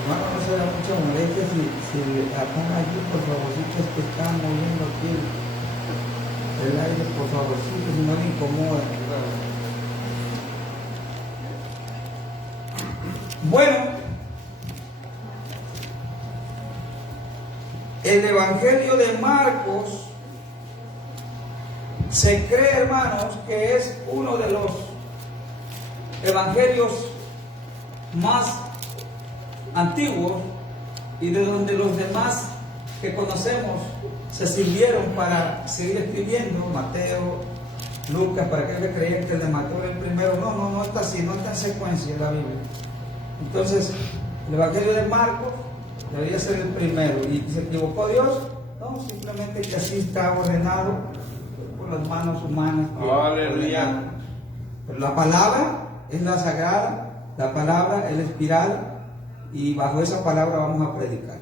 Hermano, no se da mucha molestia si le apaga aquí, por favorcito, es que está moviendo aquí el aire, por favorcito, si no le incomoda. Bueno, el Evangelio de Marcos se cree, hermanos, que es uno de los evangelios más antiguos y de donde los demás que conocemos se sirvieron para seguir escribiendo. Mateo, Lucas, para aquellos que creían que el de Mateo era el primero. No está así, no está en secuencia en la Biblia. Entonces, el Evangelio de Marcos debería ser el primero. ¿Y se equivocó Dios? No, simplemente que así está ordenado por las manos humanas. Aleluya. Pero la palabra es la sagrada, la palabra es la espiral, y bajo esa palabra vamos a predicar.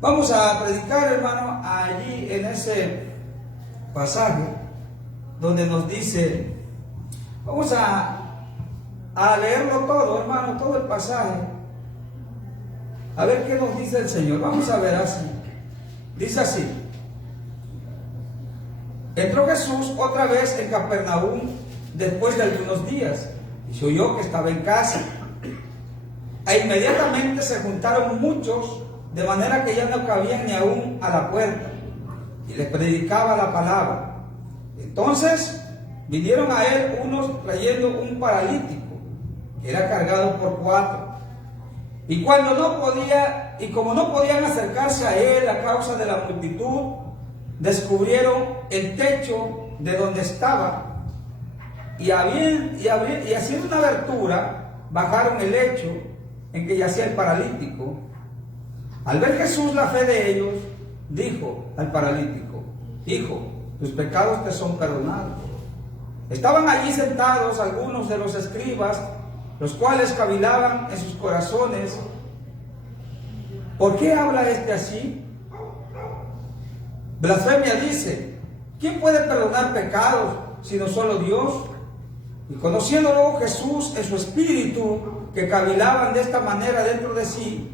Vamos a predicar, hermano, allí en ese pasaje donde nos dice, vamos a leerlo todo, hermano, todo el pasaje, a ver qué nos dice el Señor. Vamos a ver así. Dice así: entró Jesús otra vez en Capernaum después de algunos días, y se oyó que estaba en casa. E inmediatamente se juntaron muchos, de manera que ya no cabían ni aún a la puerta, y les predicaba la palabra. Entonces vinieron a él unos trayendo un paralítico, que era cargado por 4. Y como no podían acercarse a él a causa de la multitud, descubrieron el techo de donde estaba, y haciendo una abertura, bajaron el lecho en que yacía el paralítico. Al ver Jesús la fe de ellos, dijo al paralítico: hijo, tus pecados te son perdonados. Estaban allí sentados algunos de los escribas, los cuales cavilaban en sus corazones: ¿por qué habla este así? Blasfemia dice. ¿Quién puede perdonar pecados sino solo Dios? Y conociendo luego Jesús en su espíritu que cavilaban de esta manera dentro de sí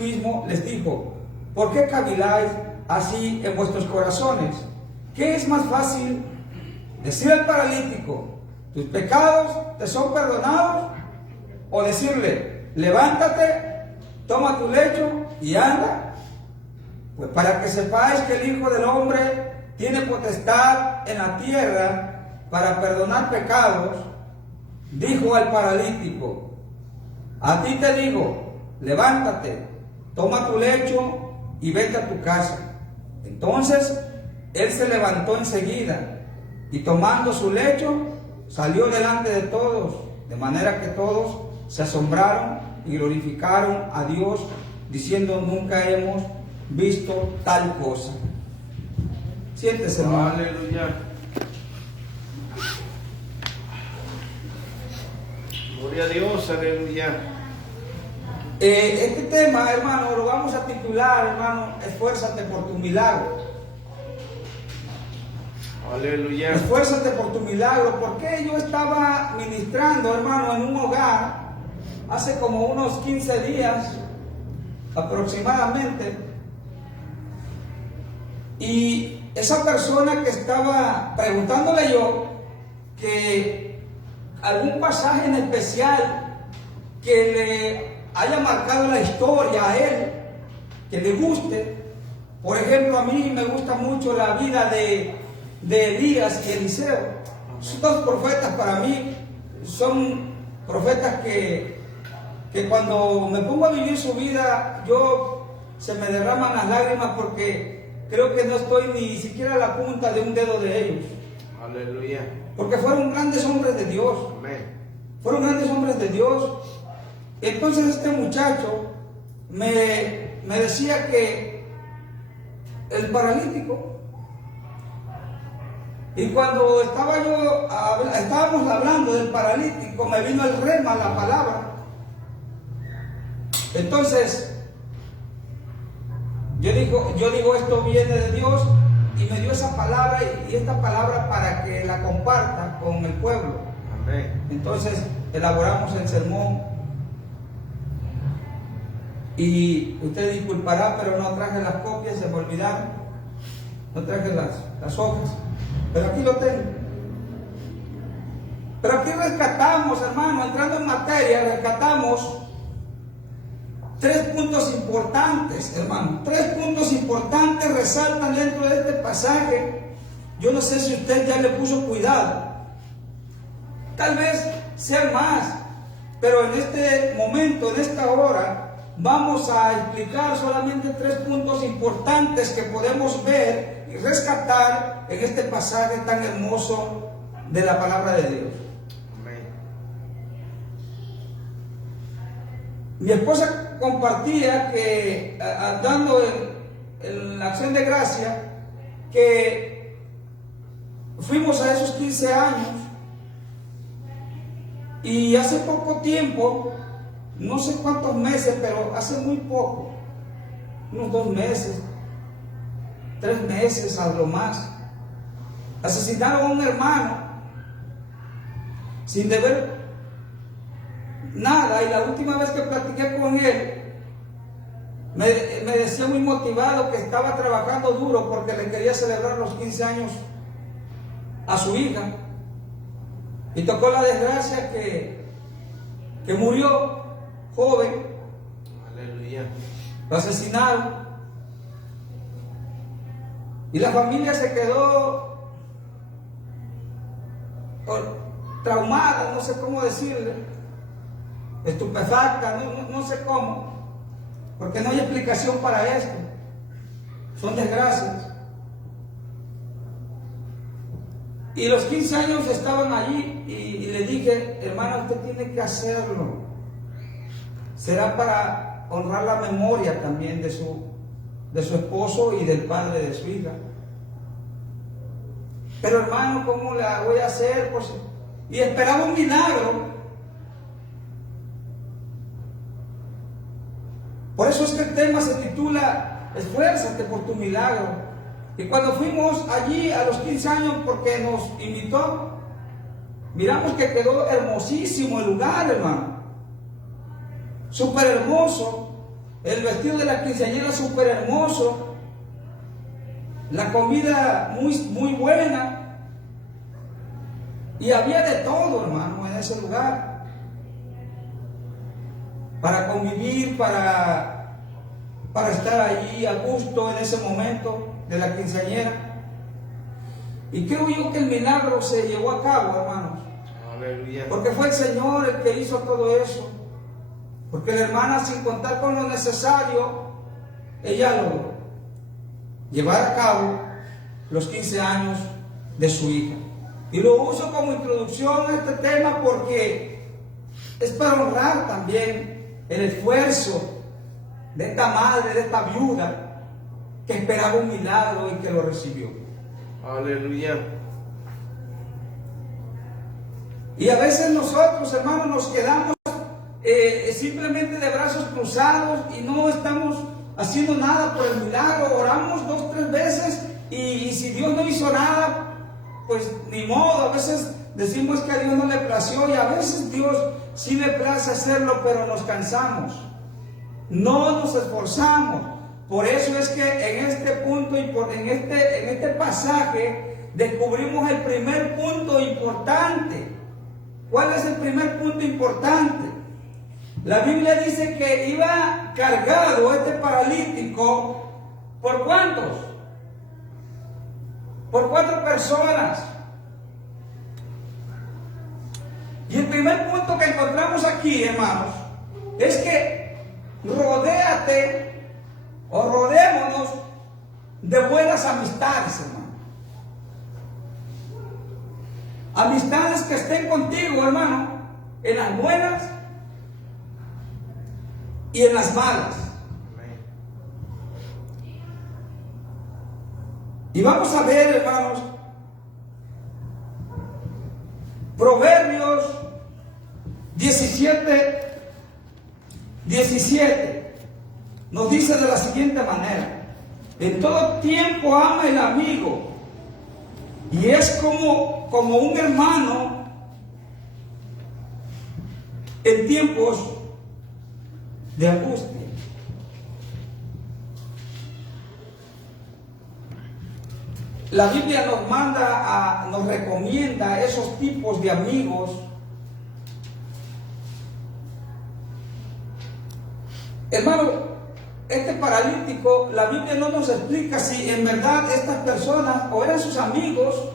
mismo, les dijo: ¿por qué caviláis así en vuestros corazones? ¿Qué es más fácil? ¿Decir al paralítico: tus pecados te son perdonados? ¿O decirle: levántate, toma tu lecho y anda? Pues para que sepáis que el Hijo del Hombre tiene potestad en la tierra para perdonar pecados, dijo al paralítico: a ti te digo, levántate, toma tu lecho y vete a tu casa. Entonces él se levantó enseguida y tomando su lecho salió delante de todos, de manera que todos se asombraron y glorificaron a Dios, diciendo: nunca hemos visto tal cosa. Siéntese, hermano. Aleluya. Gloria a Dios, aleluya. Este tema, hermano, lo vamos a titular, hermano, esfuérzate por tu milagro. Aleluya. Esfuérzate por tu milagro. Porque yo estaba ministrando, hermano, en un hogar hace como unos 15 días aproximadamente, y esa persona que estaba preguntándole yo que algún pasaje en especial que le haya marcado la historia a él, que le guste. Por ejemplo, a mí me gusta mucho la vida de Elías y Eliseo. Esos dos profetas para mí son profetas que cuando me pongo a vivir su vida, se me derraman las lágrimas, porque creo que no estoy ni siquiera a la punta de un dedo de ellos. Aleluya. Porque fueron grandes hombres de Dios. Amén. Fueron grandes hombres de Dios. Entonces este muchacho me decía que el paralítico, y cuando estábamos hablando del paralítico, me vino el rema, la palabra. Entonces yo digo, esto viene de Dios, y me dio esa palabra, y esta palabra para que la comparta con el pueblo. Amén. Entonces elaboramos el sermón. Y usted disculpará, pero no traje las copias, se me olvidaron. No traje las hojas. Pero aquí lo tengo. Pero aquí rescatamos, hermano, entrando en materia, rescatamos 3 puntos importantes, hermano. 3 puntos importantes resaltan dentro de este pasaje. Yo no sé si usted ya le puso cuidado. Tal vez sea más, pero en este momento, en esta hora, vamos a explicar solamente 3 puntos importantes que podemos ver y rescatar en este pasaje tan hermoso de la palabra de Dios. Amén. Mi esposa compartía que, andando en la acción de gracia, que fuimos a esos 15 años y hace poco tiempo, no sé cuántos meses, pero hace muy poco, unos 2 meses, 3 meses a lo más, asesinaron a un hermano sin deber nada. Y la última vez que platiqué con él, me decía muy motivado que estaba trabajando duro porque le quería celebrar los 15 años a su hija. Y tocó la desgracia que murió joven. Aleluya. Lo asesinaron. Y la familia se quedó traumada, no sé cómo decirle, estupefacta, no sé cómo, porque no hay explicación para esto. Son desgracias. Y los 15 años estaban allí y le dije, hermana, usted tiene que hacerlo. Será para honrar la memoria también de su esposo y del padre de su hija. Pero hermano, ¿cómo la voy a hacer? Pues, y esperaba un milagro. Por eso es que el tema se titula Esfuérzate por tu milagro. Y cuando fuimos allí a los 15 años, porque nos invitó, miramos que quedó hermosísimo el lugar, hermano. Súper hermoso. El vestido de la quinceañera súper hermoso. La comida muy, muy buena. Y había de todo, hermano, en ese lugar. Para convivir, para estar allí a gusto en ese momento de la quinceañera. Y creo yo que el milagro se llevó a cabo, hermanos. Aleluya. Porque fue el Señor el que hizo todo eso. Porque la hermana, sin contar con lo necesario, ella logró llevar a cabo los 15 años de su hija. Y lo uso como introducción a este tema porque es para honrar también el esfuerzo de esta madre, de esta viuda, que esperaba un milagro y que lo recibió. Aleluya. Y a veces nosotros, hermanos, nos quedamos simplemente de brazos cruzados y no estamos haciendo nada por el milagro. Oramos 2, 3 veces y si Dios no hizo nada, pues ni modo. A veces decimos que a Dios no le plació y a veces Dios sí le place hacerlo, pero nos cansamos. No nos esforzamos. Por eso es que en este punto y en este pasaje descubrimos el primer punto importante. ¿Cuál es el primer punto importante? La Biblia dice que iba cargado este paralítico. ¿Por cuántos? Por 4 personas. Y el primer punto que encontramos aquí, hermanos, es que rodéate o rodémonos de buenas amistades, hermano. Amistades que estén contigo, hermano, en las buenas y en las malas. Y vamos a ver, hermanos, Proverbios 17 nos dice de la siguiente manera: en todo tiempo ama el amigo y es como un hermano en tiempos de angustia. la Biblia nos recomienda esos tipos de amigos. Hermano, este paralítico, la Biblia no nos explica si en verdad estas personas o eran sus amigos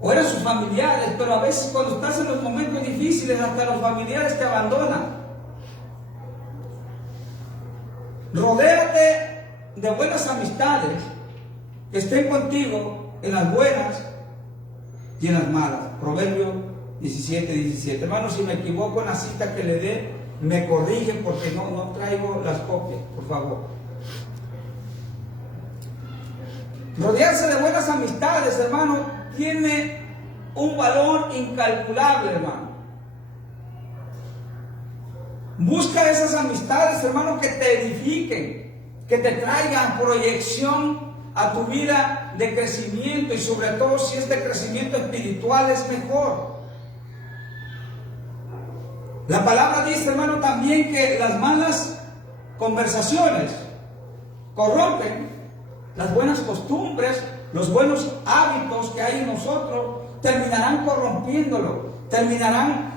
o eran sus familiares, pero a veces cuando estás en los momentos difíciles, hasta los familiares te abandonan. Rodéate de buenas amistades que estén contigo en las buenas y en las malas. Proverbios 17:17. Hermano, si me equivoco en la cita que le dé, me corrigen porque no traigo las copias, por favor. Rodearse de buenas amistades, hermano, tiene un valor incalculable, hermano. Busca esas amistades, hermano, que te edifiquen, que te traigan proyección a tu vida de crecimiento, y sobre todo si este crecimiento espiritual es mejor. La palabra dice, hermano, también que las malas conversaciones corrompen las buenas costumbres, los buenos hábitos que hay en nosotros, terminarán corrompiéndolo, terminarán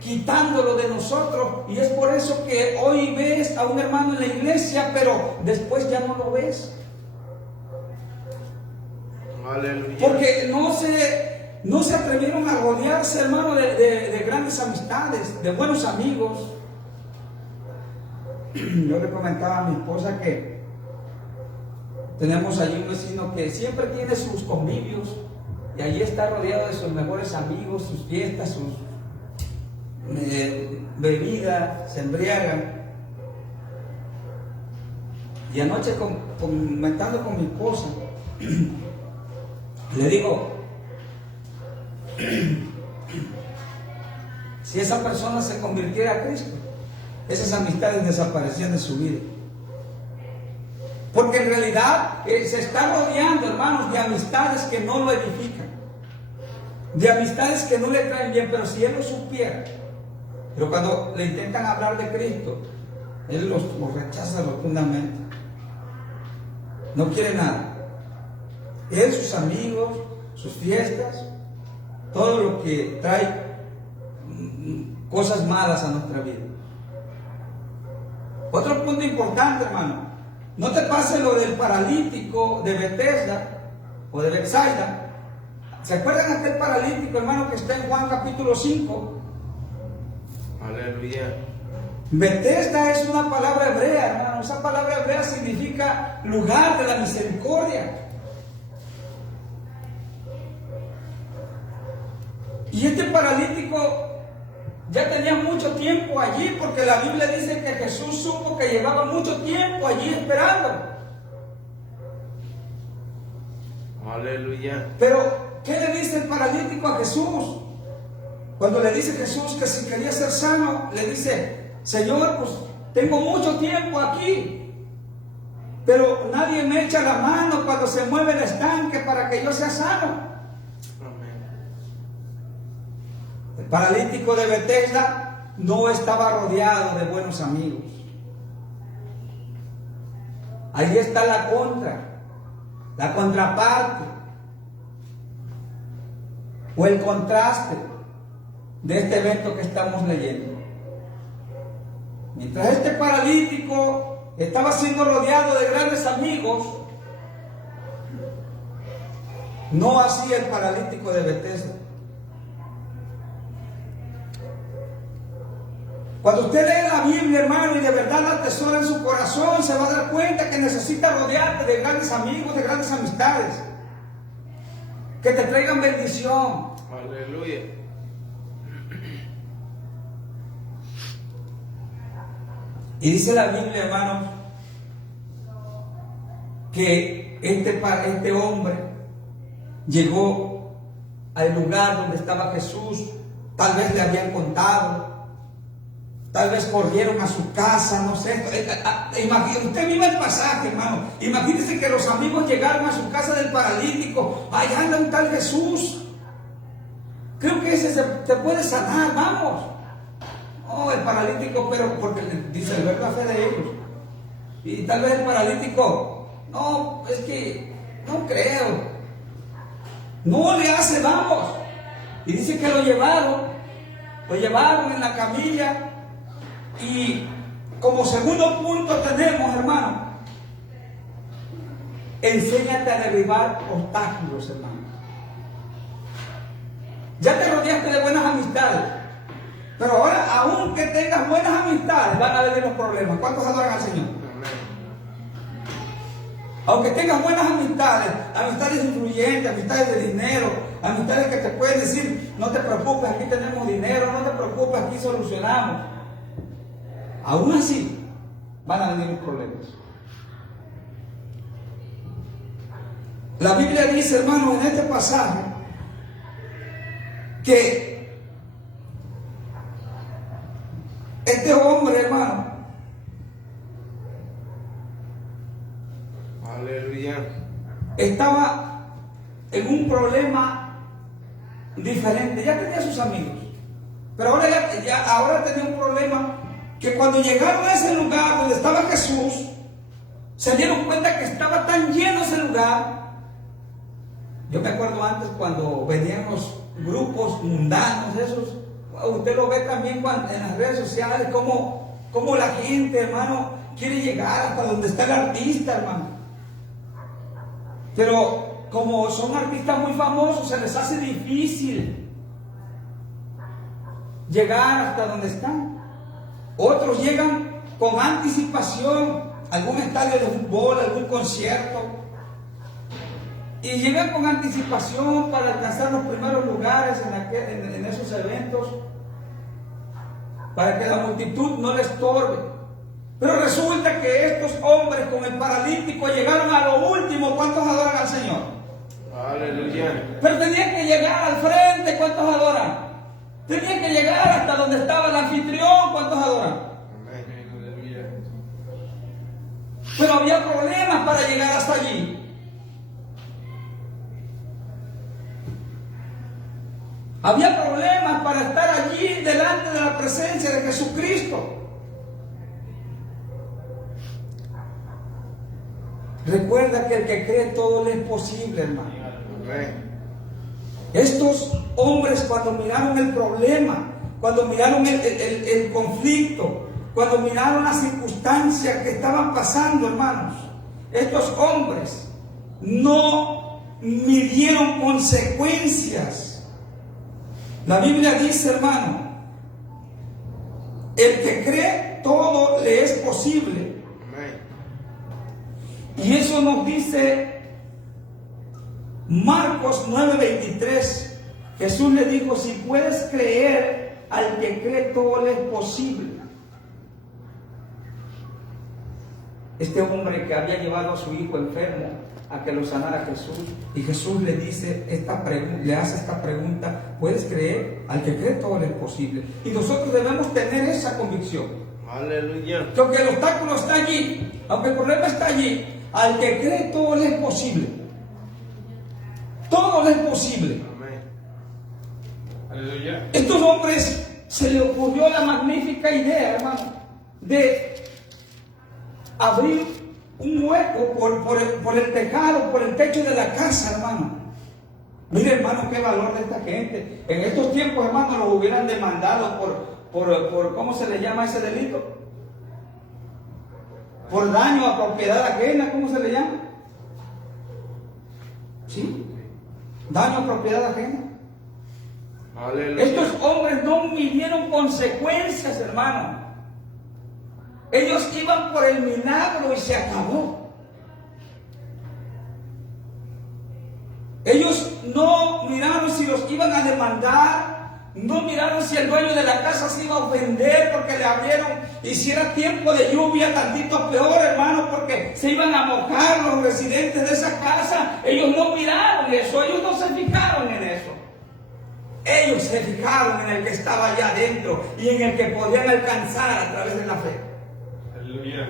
quitándolo de nosotros. Y es por eso que hoy ves a un hermano en la iglesia, pero después ya no lo ves. Aleluya. Porque no se atrevieron a rodearse, hermano, de grandes amistades, de buenos amigos. Yo le comentaba a mi esposa que tenemos allí un vecino que siempre tiene sus convivios y allí está rodeado de sus mejores amigos, sus fiestas, sus bebidas, se embriagan. Y anoche comentando con mi esposa, le digo, si esa persona se convirtiera a Cristo, esas amistades desaparecían de su vida. Porque en realidad se está rodeando, hermanos, de amistades que no lo edifican, de amistades que no le traen bien. Pero si él lo supiera, pero cuando le intentan hablar de Cristo, él los rechaza rotundamente. No quiere nada. Él, sus amigos, sus fiestas, todo lo que trae cosas malas a nuestra vida. Otro punto importante, hermano, no te pase lo del paralítico de Bethesda o de Betsaida. ¿Se acuerdan de aquel paralítico, hermano, que está en Juan capítulo 5? Aleluya. Bethesda es una palabra hebrea, hermano. Esa palabra hebrea significa lugar de la misericordia. Y este paralítico ya tenía mucho tiempo allí, porque la Biblia dice que Jesús supo que llevaba mucho tiempo allí esperando. Aleluya. Pero, ¿qué le dice el paralítico a Jesús? Cuando le dice Jesús que si quería ser sano, le dice, Señor, pues tengo mucho tiempo aquí, pero nadie me echa la mano cuando se mueve el estanque para que yo sea sano. El paralítico de Bethesda no estaba rodeado de buenos amigos. Ahí está la contraparte, o el contraste de este evento que estamos leyendo. Mientras este paralítico estaba siendo rodeado de grandes amigos, no hacía el paralítico de Bethesda. Cuando usted lee la Biblia, hermano, y de verdad la atesora en su corazón, se va a dar cuenta que necesita rodearte de grandes amigos, de grandes amistades, que te traigan bendición. Aleluya. Y dice la Biblia, hermano, que este hombre llegó al lugar donde estaba Jesús. Tal vez le habían contado, tal vez corrieron a su casa, no sé. Usted vive el pasaje, hermano. Imagínese que los amigos llegaron a su casa del paralítico. Allá anda un tal Jesús. Creo que ese te puede sanar, vamos. Oh, el paralítico, pero porque dice el ver la fe de ellos. Y tal vez el paralítico, no, es que No creo. No le hace, vamos. Y dice que lo llevaron en la camilla. Y como segundo punto tenemos, hermano, enséñate a derribar obstáculos, hermano. Ya te rodeaste de buenas amistades, pero ahora, aunque tengas buenas amistades, van a venir los problemas. ¿Cuántos adoran al Señor? Aunque tengas buenas amistades, amistades influyentes, amistades de dinero, amistades que te pueden decir, no te preocupes, aquí tenemos dinero, no te preocupes, aquí solucionamos. Aún así, van a venir los problemas. La Biblia dice, hermano, en este pasaje, que este hombre, hermano, aleluya, estaba en un problema diferente. Ya tenía sus amigos, pero ahora tenía un problema que cuando llegaron a ese lugar donde estaba Jesús, se dieron cuenta que estaba tan lleno ese lugar. Yo me acuerdo antes cuando venían los grupos mundanos, esos, usted lo ve también en las redes sociales, como la gente, hermano, quiere llegar hasta donde está el artista, hermano. Pero como son artistas muy famosos, se les hace difícil llegar hasta donde están. Otros llegan con anticipación a algún estadio de fútbol, algún concierto, y llegan con anticipación para alcanzar los primeros lugares en esos eventos, para que la multitud no les estorbe. Pero resulta que estos hombres con el paralítico llegaron a lo último. ¿Cuántos adoran al Señor? aleluya, Pero tenían que llegar al frente. ¿Cuántos adoran? Tenían que llegar hasta donde estaba el anfitrión. ¿Cuántos adoran? aleluya, Pero había problemas para llegar hasta allí. Había problemas para estar allí delante de la presencia de Jesucristo. Recuerda que el que cree todo le es posible, hermano. Estos hombres, cuando miraron el problema, cuando miraron el conflicto, cuando miraron las circunstancias que estaban pasando, hermanos, estos hombres no midieron consecuencias. La Biblia dice, hermano, el que cree todo le es posible. Y eso nos dice Marcos 9:23. Jesús le dijo, si puedes creer, al que cree todo le es posible. Este hombre que había llevado a su hijo enfermo a que lo sanara Jesús, y Jesús le dice le hace esta pregunta, ¿puedes creer? Al que cree todo le es posible. Y nosotros debemos tener esa convicción. aleluya, Que aunque el obstáculo está allí, aunque el problema está allí, al que cree todo le es posible. Todo le es posible. amén, aleluya, Estos hombres se les ocurrió la magnífica idea, hermano, de abrir un hueco por el tejado, por el techo de la casa, hermano. Mire, hermano, qué valor de esta gente. En estos tiempos, hermano, los hubieran demandado por ¿cómo se le llama ese delito? Por daño a propiedad ajena, ¿cómo se le llama? ¿Sí? Daño a propiedad ajena. aleluya, Estos hombres no midieron consecuencias, hermano. Ellos iban por el milagro y se acabó. Ellos no miraron si los iban a demandar, no miraron si el dueño de la casa se iba a ofender porque le abrieron, y si era tiempo de lluvia, tantito peor, hermano, porque se iban a mojar los residentes de esa casa. Ellos no miraron eso, ellos no se fijaron en eso. Ellos se fijaron en el que estaba allá adentro y en el que podían alcanzar a través de la fe. aleluya,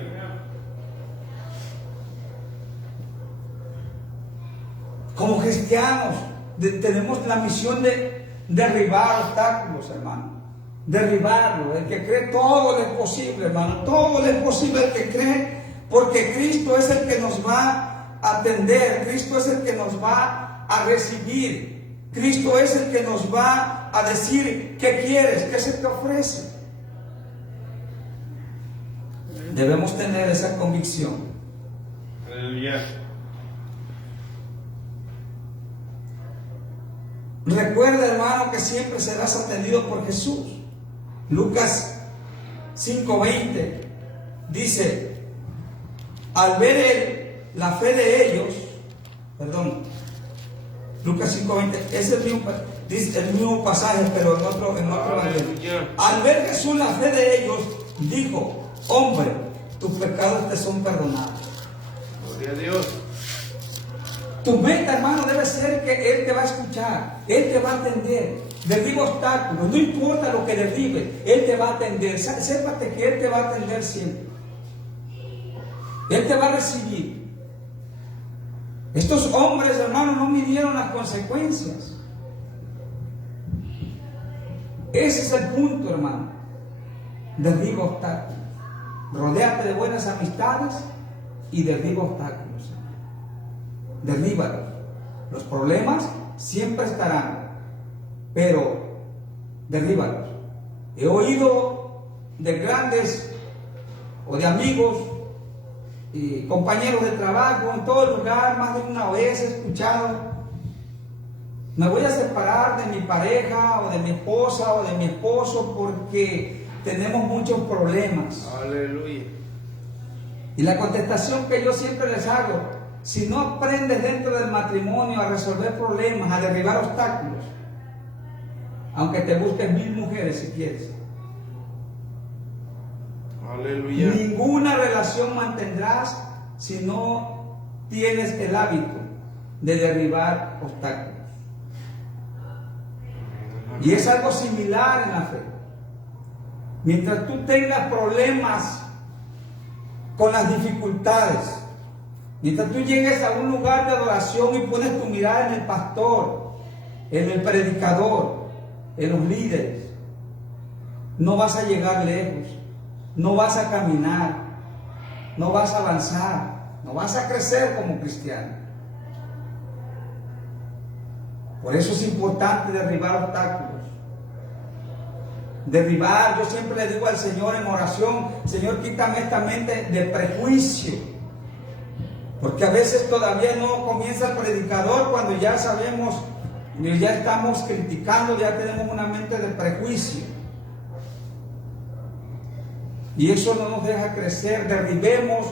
Como cristianos tenemos la misión de derribar obstáculos, hermano. Derribarlo. El que cree todo le es posible, hermano. Todo le es posible al que cree, porque Cristo es el que nos va atender, Cristo es el que nos va a recibir, Cristo es el que nos va a decir qué quieres, qué se te ofrece. Debemos tener esa convicción. Aleluya. Recuerda, hermano, que siempre serás atendido por Jesús. Lucas 5:20 dice: al ver él la fe de ellos, Lucas 5:20 es el mismo pasaje, pero en otro evangelio. Al ver Jesús la fe de ellos, dijo: hombre, tus pecados te son perdonados. Gloria a Dios. Tu meta, hermano, debe ser que Él te va a escuchar, Él te va a atender. Derriba obstáculos, no importa lo que derribe, Él te va a atender. Sépate que Él te va a atender siempre. Él te va a recibir. Estos hombres, hermano, no midieron las consecuencias. Ese es el punto, hermano. Derriba obstáculos. Rodéate de buenas amistades y derriba obstáculos. Derríbalos. Los problemas siempre estarán, pero derríbalos. He oído de grandes o de amigos y compañeros de trabajo en todo el lugar, más de una vez he escuchado: me voy a separar de mi pareja o de mi esposa o de mi esposo porque tenemos muchos problemas. Aleluya. Y la contestación que yo siempre les hago: si no aprendes dentro del matrimonio a resolver problemas, a derribar obstáculos, aunque te busques 1000 mujeres si quieres, aleluya, ninguna relación mantendrás si no tienes el hábito de derribar obstáculos. Y es algo similar en la fe. Mientras tú tengas problemas con las dificultades, mientras tú llegues a un lugar de adoración y pones tu mirada en el pastor, en el predicador, en los líderes, no vas a llegar lejos, no vas a caminar, no vas a avanzar, no vas a crecer como cristiano. Por eso es importante derribar obstáculos. Derribar, yo siempre le digo al Señor en oración: Señor, quítame esta mente de prejuicio. Porque a veces todavía no comienza el predicador cuando ya sabemos, ya estamos criticando, ya tenemos una mente de prejuicio. Y eso no nos deja crecer. Derribemos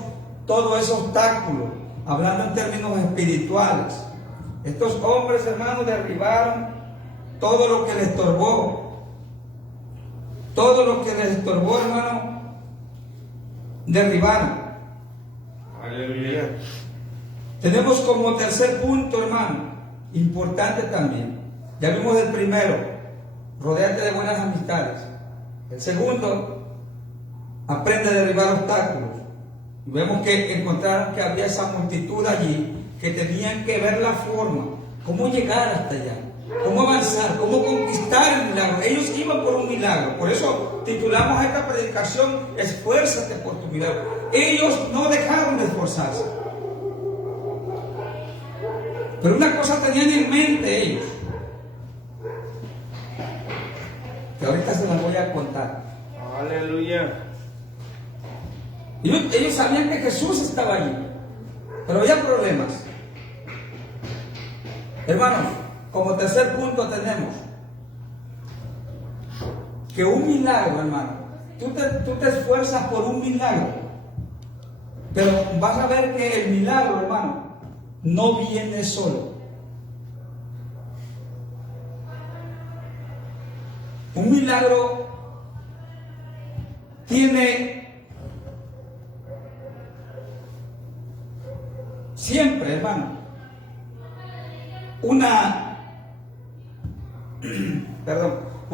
todo ese obstáculo, hablando en términos espirituales. Estos hombres, hermanos, derribaron todo lo que les estorbó. Todo lo que les estorbó, hermano, derribaron. Aleluya. Tenemos como tercer punto, hermano, importante también. Ya vimos el primero: rodéate de buenas amistades. El segundo: aprende a derribar obstáculos. Y vemos que encontraron que había esa multitud allí que tenían que ver la forma, cómo llegar hasta allá, cómo avanzar, cómo conquistar el milagro. Ellos iban por un milagro. Por eso titulamos a esta predicación: esfuérzate por tu milagro. Ellos no dejaron de esforzarse. Pero una cosa tenían en mente ellos, que ahorita se las voy a contar. Aleluya. Ellos sabían que Jesús estaba allí, pero había problemas. Hermanos, como tercer punto tenemos que un milagro, hermano, tú te esfuerzas por un milagro, pero vas a ver que el milagro, hermano, no viene solo. Un milagro tiene siempre, hermano, un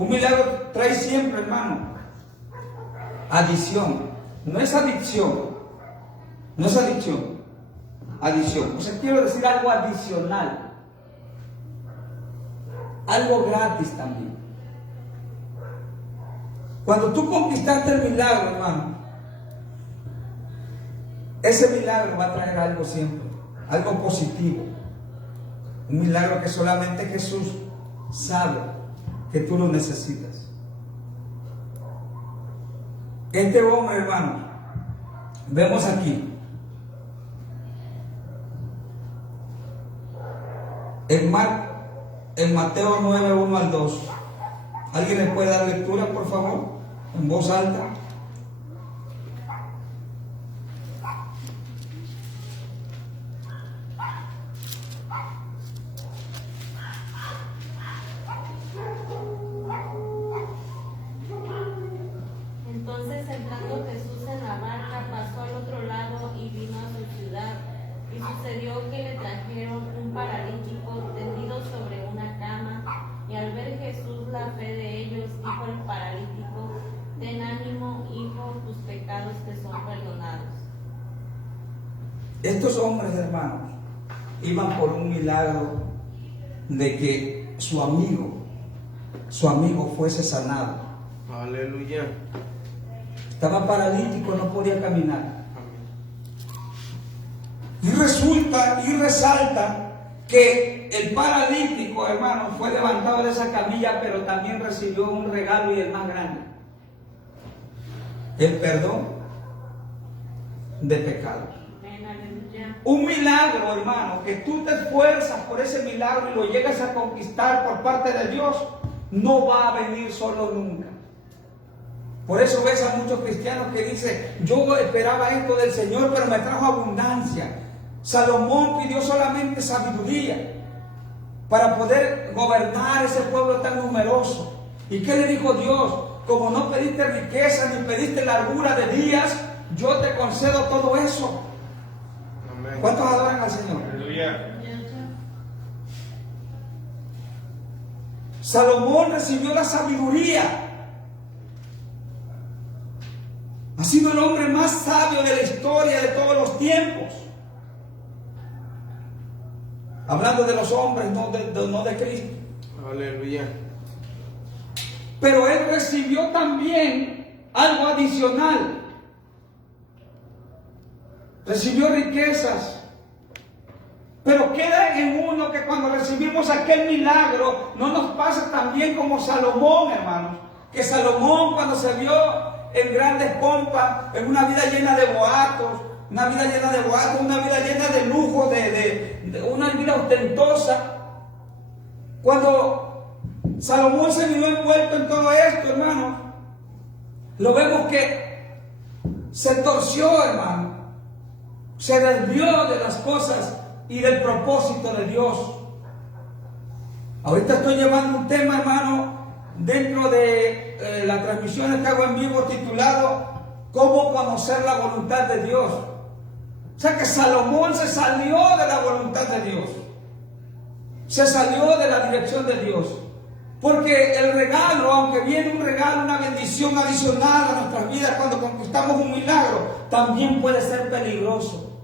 milagro trae siempre, hermano, adición. No es adicción, no es adicción, adición. O sea, quiero decir algo adicional, algo gratis también. Cuando tú conquistaste el milagro, hermano, ese milagro va a traer algo siempre. algo positivo. Un milagro que solamente Jesús sabe que tú lo necesitas. Este hombre, hermano, vemos aquí en Mateo 9, 1 al 2. ¿Alguien le puede dar lectura, por favor? En voz alta. Entonces, entrando Jesús en la barca, pasó al otro lado y vino a su ciudad. Y sucedió que le trajeron un paralítico tendido sobre una cama. Y al ver Jesús la fe de ellos, dijo al paralítico: ten ánimo, hijo, tus pecados te son perdonados. Estos hombres, hermanos, iban por un milagro de que su amigo fuese sanado. Aleluya. Estaba paralítico, no podía caminar. Y resulta y resalta que el paralítico, hermano, fue levantado de esa camilla, pero también recibió un regalo, y el más grande: el perdón de pecados. Un milagro, hermano, que tú te esfuerzas por ese milagro y lo llegas a conquistar por parte de Dios, no va a venir solo nunca. Por eso ves a muchos cristianos que dicen: yo esperaba esto del Señor, pero me trajo abundancia. Salomón pidió solamente sabiduría para poder gobernar ese pueblo tan numeroso. ¿Y qué le dijo Dios? Como no pediste riqueza ni pediste largura de días, yo te concedo todo eso. Amén. ¿Cuántos adoran al Señor? Aleluya. Salomón recibió la sabiduría. Ha sido el hombre más sabio de la historia de todos los tiempos. Hablando de los hombres, no de Cristo. Aleluya. Pero él recibió también algo adicional. Recibió riquezas. Pero queda en uno que cuando recibimos aquel milagro, no nos pasa tan bien como Salomón, hermanos. Que Salomón, cuando se vio en grandes pompas, en una vida llena de boatos, una vida llena de lujo, de una vida ostentosa. Cuando Salomón se vio envuelto en todo esto, hermanos, lo vemos que se torció, hermano, se desvió de las cosas y del propósito de Dios. Ahorita estoy llevando un tema, hermano, dentro de las transmisiones que hago en vivo, titulado ¿Cómo conocer la voluntad de Dios? O sea que Salomón se salió de la voluntad de Dios, se salió de la dirección de Dios, porque el regalo, aunque viene un regalo, una bendición adicional a nuestras vidas cuando conquistamos un milagro, también puede ser peligroso.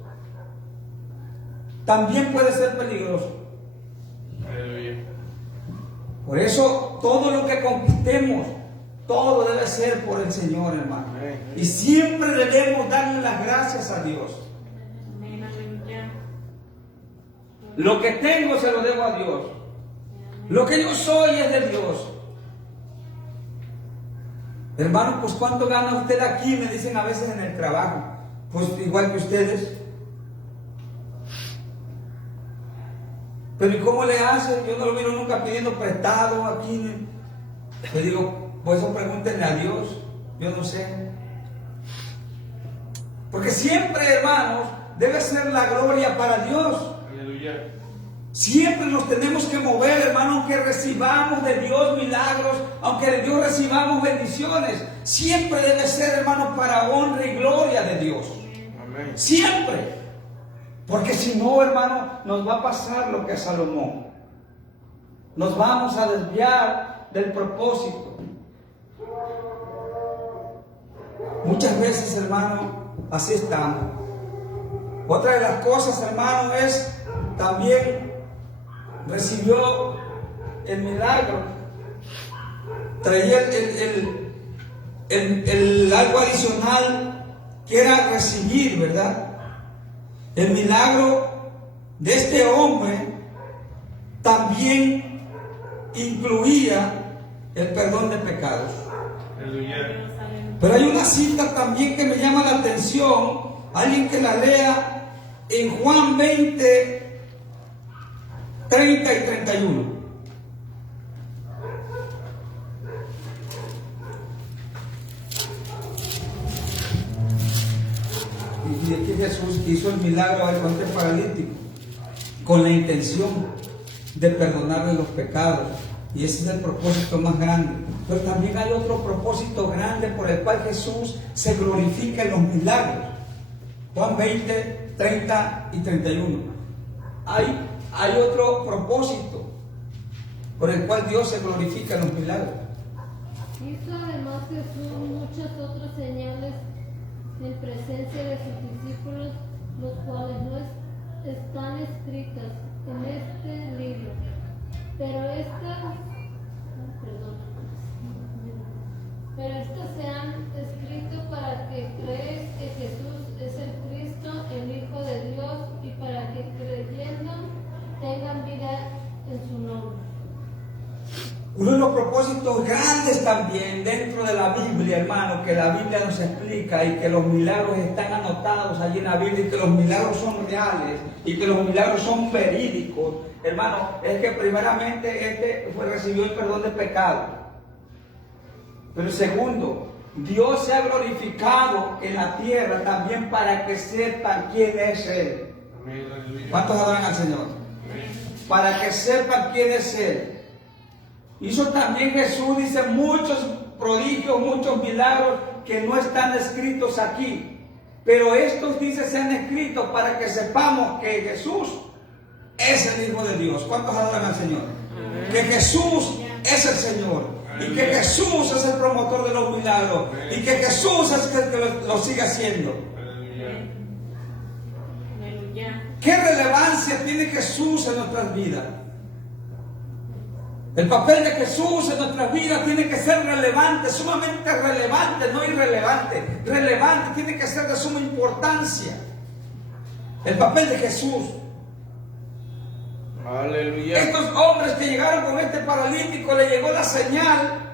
También puede ser peligroso. Aleluya. Por eso todo lo que conquistemos, todo debe ser por el Señor, hermano. Y siempre debemos darle las gracias a Dios. Lo que tengo se lo debo a Dios. Lo que yo soy es de Dios. Hermano, pues ¿cuánto gana usted aquí? Me dicen a veces en el trabajo. Pues igual que ustedes. Pero ¿y cómo le hacen? Yo no lo miro nunca pidiendo prestado aquí. Le digo, pues eso pregúntenle a Dios. Yo no sé. Porque siempre, hermanos, debe ser la gloria para Dios. Aleluya. Siempre nos tenemos que mover, hermano, aunque recibamos de Dios milagros, aunque de Dios recibamos bendiciones. Siempre debe ser, hermano, para honra y gloria de Dios. Amén. Siempre. Porque si no, hermano, nos va a pasar lo que a Salomón. Nos vamos a desviar del propósito. Muchas veces, hermano, así estamos. Otra de las cosas, hermano, es también recibió el milagro. Traía el algo adicional que era recibir, ¿verdad? El milagro de este hombre también incluía el perdón de pecados. Aleluya. Pero hay una cita también que me llama la atención, alguien que la lea en Juan 20, 30 y 31. Y aquí Jesús hizo el milagro al este paralítico con la intención de perdonarle los pecados. Y ese es el propósito más grande. Pero también hay otro propósito grande por el cual Jesús se glorifica en los milagros. Juan 20, 30 y 31. Hay otro propósito por el cual Dios se glorifica en los milagros. Hizo además Jesús muchas otras señales en presencia de sus discípulos, los cuales no están escritas en este libro. Pero estas se han escrito para que crees que Jesús es el Cristo, el Hijo de Dios, y para que creyendo tengan vida en su nombre. Uno de los propósitos grandes también dentro de la Biblia, hermano, que la Biblia nos explica y que los milagros están anotados allí en la Biblia y que los milagros son reales y que los milagros son verídicos, hermano, es que primeramente recibió el perdón de pecado. Pero segundo, Dios se ha glorificado en la tierra también para que sepan quién es Él. ¿Cuántos adoran al Señor? Para que sepan quién es Él. Hizo también Jesús, dice, muchos prodigios, muchos milagros que no están escritos aquí. Pero estos, dice, se han escrito para que sepamos que Jesús es el Hijo de Dios. ¿Cuántos adoran al Señor? Que Jesús es el Señor. Y que Jesús es el promotor de los milagros. Y que Jesús es el que lo sigue haciendo. ¿Qué relevancia tiene Jesús en nuestras vidas? El papel de Jesús en nuestras vidas tiene que ser relevante, sumamente relevante, no irrelevante. Relevante, tiene que ser de suma importancia. El papel de Jesús. Aleluya. Estos hombres que llegaron con este paralítico, le llegó la señal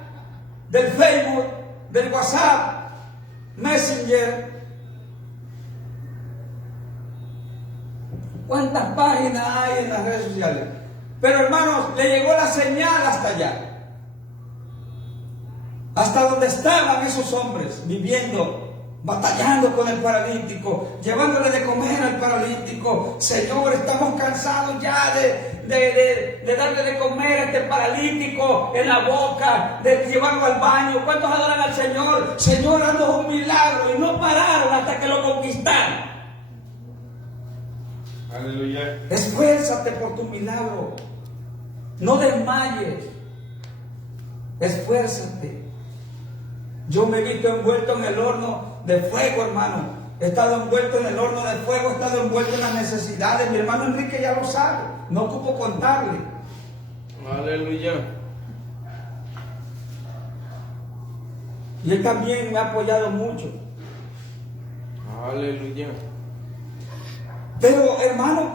del Facebook, del WhatsApp, Messenger. ¿Cuántas páginas hay en las redes sociales? Pero hermanos, le llegó la señal hasta allá. Hasta donde estaban esos hombres viviendo, batallando con el paralítico, llevándole de comer al paralítico. Señor, estamos cansados ya de darle de comer a este paralítico en la boca, de llevarlo al baño. ¿Cuántos adoran al Señor? Señor, haznos un milagro. Y no pararon hasta que lo conquistaron. Aleluya. Esfuérzate por tu milagro. No desmayes. Esfuérzate. Yo me he visto envuelto en el horno de fuego, hermano. He estado envuelto en el horno de fuego, he estado envuelto en las necesidades. Mi hermano Enrique ya lo sabe. No ocupo contarle. Aleluya. Y él también me ha apoyado mucho. Aleluya. Pero hermano,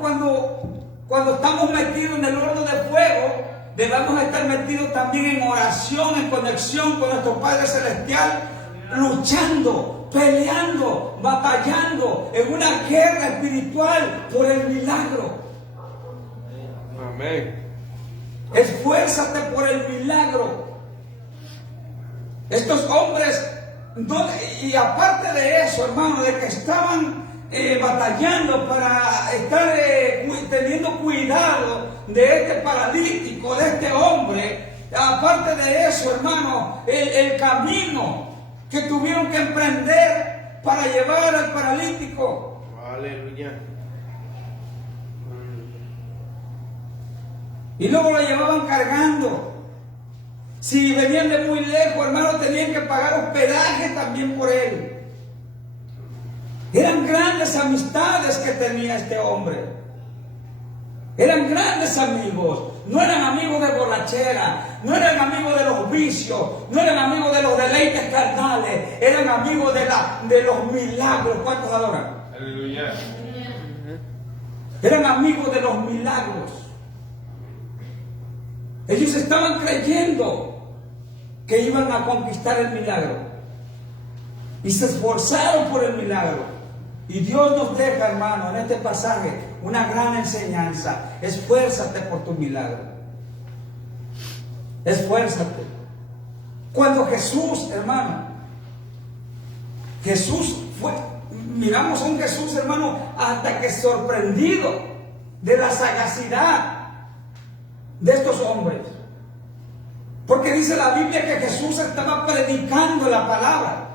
cuando estamos metidos en el horno de fuego, debemos estar metidos también en oración, en conexión con nuestro Padre Celestial, luchando, peleando, batallando en una guerra espiritual por el milagro. Amén. Esfuérzate por el milagro. Estos hombres, y aparte de eso, hermano, de que estaban batallando para estar teniendo cuidado de este paralítico, de este hombre, aparte de eso, hermano, el camino que tuvieron que emprender para llevar al paralítico. Aleluya. Y luego lo llevaban cargando. Si venían de muy lejos, hermano, tenían que pagar hospedaje también por él. Eran grandes amistades que tenía este hombre. Eran grandes amigos. No eran amigos de borrachera, no eran amigos de los vicios, no eran amigos de los deleites carnales, eran amigos de los milagros. ¿Cuántos adoran? Aleluya. Eran amigos de los milagros. Ellos estaban creyendo que iban a conquistar el milagro. Y se esforzaron por el milagro. Y Dios nos deja, hermano, en este pasaje una gran enseñanza. Esfuérzate por tu milagro. Esfuérzate. Cuando Jesús, hermano, miramos a un Jesús, hermano, hasta que sorprendido de la sagacidad de estos hombres. Porque dice la Biblia que Jesús estaba predicando la palabra.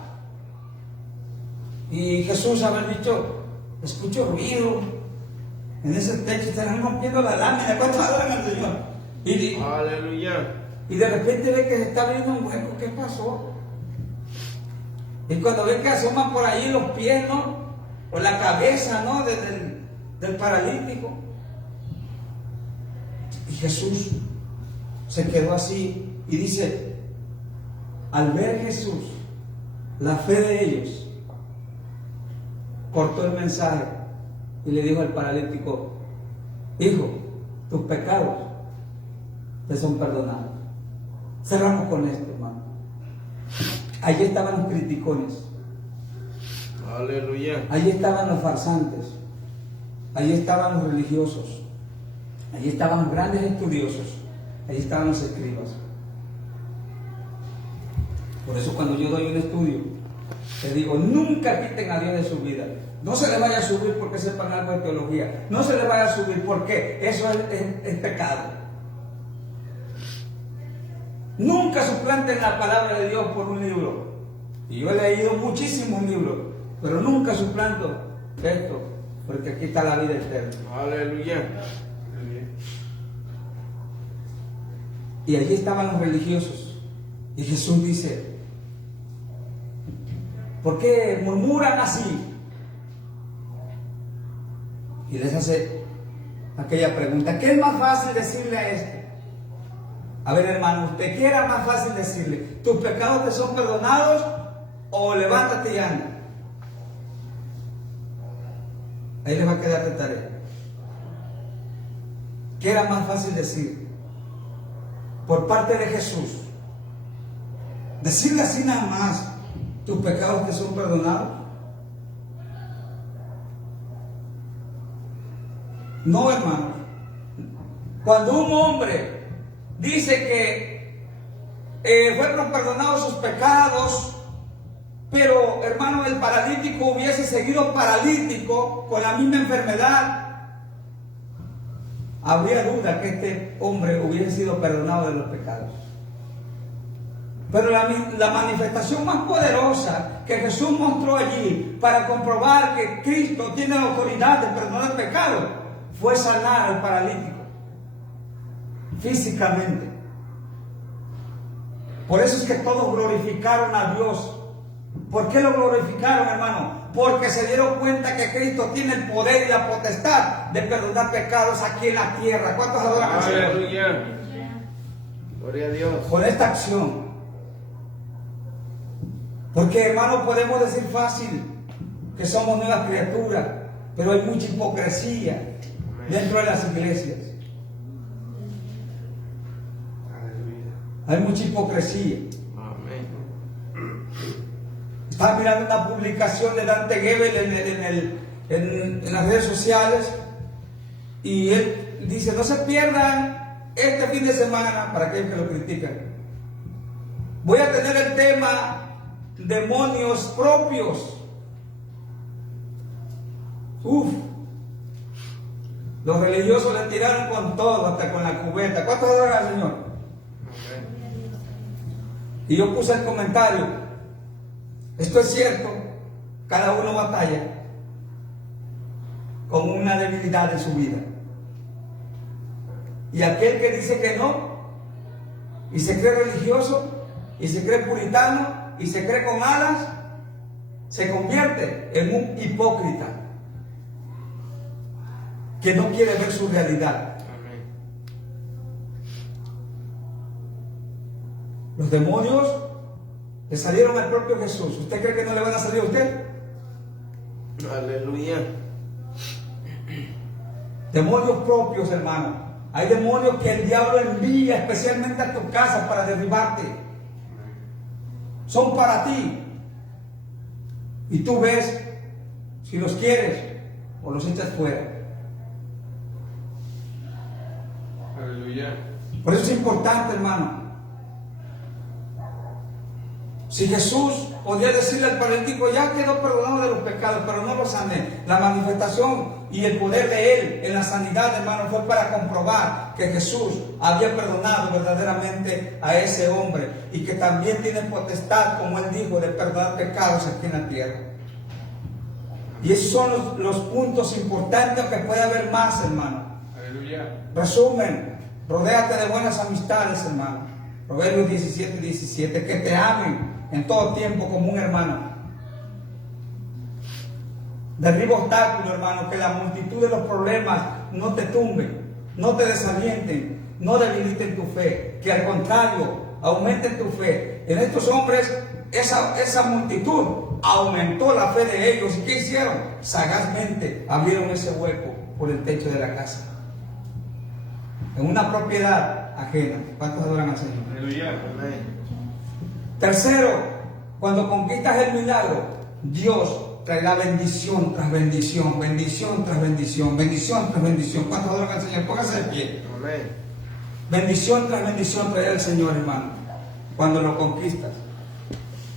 Y Jesús haber dicho, escucho ruido en ese techo, están rompiendo la lámina. ¿Cuántos adoran al Señor? Aleluya. Y de repente ve que se está abriendo un hueco. ¿Qué pasó? Y cuando ve que asoman por ahí los pies, ¿no? O la cabeza, ¿no? Del paralítico. Y Jesús se quedó así y dice, al ver Jesús la fe de ellos, cortó el mensaje y le dijo al paralítico, hijo, tus pecados te son perdonados. Cerramos con esto, hermano. Allí estaban los criticones. Aleluya. Allí estaban los farsantes. Allí estaban los religiosos. Allí estaban los grandes estudiosos. Allí estaban los escribas. Por eso cuando yo doy un estudio, te digo, nunca quiten a Dios de su vida. No se les vaya a subir porque sepan algo de teología. No se les vaya a subir porque eso es pecado. Nunca suplanten la palabra de Dios por un libro. Y yo he leído muchísimos libros, pero nunca suplanto esto, porque aquí está la vida eterna. Aleluya. Y allí estaban los religiosos. Y Jesús dice, ¿por qué murmuran así? Y les hace aquella pregunta, ¿qué es más fácil decirle a este? A ver, hermano, ¿usted qué era más fácil decirle? ¿Tus pecados te son perdonados o levántate y anda? Ahí les va a quedar de tarea. ¿Qué era más fácil decir? Por parte de Jesús, decirle así nada más, ¿tus pecados te son perdonados? No, hermano. Cuando un hombre dice que fueron perdonados sus pecados, pero hermano, el paralítico hubiese seguido paralítico con la misma enfermedad, habría duda que este hombre hubiese sido perdonado de los pecados. Pero la manifestación más poderosa que Jesús mostró allí para comprobar que Cristo tiene la autoridad de perdonar pecados fue sanar al paralítico físicamente. Por eso es que todos glorificaron a Dios. ¿Por qué lo glorificaron, hermano? Porque se dieron cuenta que Cristo tiene el poder y la potestad de perdonar pecados aquí en la tierra. ¿Cuántos adoran al Señor? Aleluya. Gloria a Dios. Con esta acción. Porque, hermano, podemos decir fácil que somos nuevas criaturas, pero hay mucha hipocresía dentro de las iglesias. Hay mucha hipocresía. Amén. Estaba mirando una publicación de Dante Gebel en las redes sociales y él dice, no se pierdan este fin de semana, para aquellos que lo critican, voy a tener el tema demonios propios. Los religiosos le tiraron con todo, hasta con la cubeta. ¿Cuántos adoran al Señor? Y yo puse el comentario, esto es cierto, cada uno batalla con una debilidad en su vida. Y aquel que dice que no, y se cree religioso, y se cree puritano, y se cree con alas, se convierte en un hipócrita que no quiere ver su realidad. Los demonios le salieron al propio Jesús. ¿Usted cree que no le van a salir a usted? Aleluya. Demonios propios, hermano. Hay demonios que el diablo envía especialmente a tu casa para derribarte. Son para ti. Y tú ves si los quieres o los echas fuera. Aleluya. Por eso es importante, hermano. Si Jesús podía decirle al paralítico, ya quedó perdonado de los pecados, pero no lo sané. La manifestación y el poder de Él en la sanidad, hermano, fue para comprobar que Jesús había perdonado verdaderamente a ese hombre y que también tiene potestad, como Él dijo, de perdonar pecados aquí en la tierra. Y esos son los puntos importantes, que puede haber más, hermano. Aleluya. Resumen, rodéate de buenas amistades, hermano. Proverbios 17:17, que te amen en todo tiempo como un hermano. Derriba obstáculos, hermano, que la multitud de los problemas no te tumben, no te desalienten, no debiliten tu fe, que al contrario, aumenten tu fe. En estos hombres, esa multitud aumentó la fe de ellos. ¿Y qué hicieron? Sagazmente abrieron ese hueco por el techo de la casa, en una propiedad ajena. ¿Cuántos adoran al Señor? Aleluya. Amén. Tercero, cuando conquistas el milagro, Dios traerá bendición tras bendición, bendición tras bendición, bendición tras bendición. ¿Cuántos adoran al Señor? Póngase de pie. Amén. Bendición tras bendición traerá el Señor, hermano, cuando lo conquistas.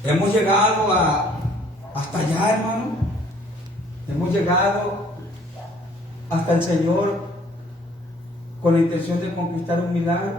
Hemos llegado hasta allá, hermano. Hemos llegado hasta el Señor con la intención de conquistar un milagro.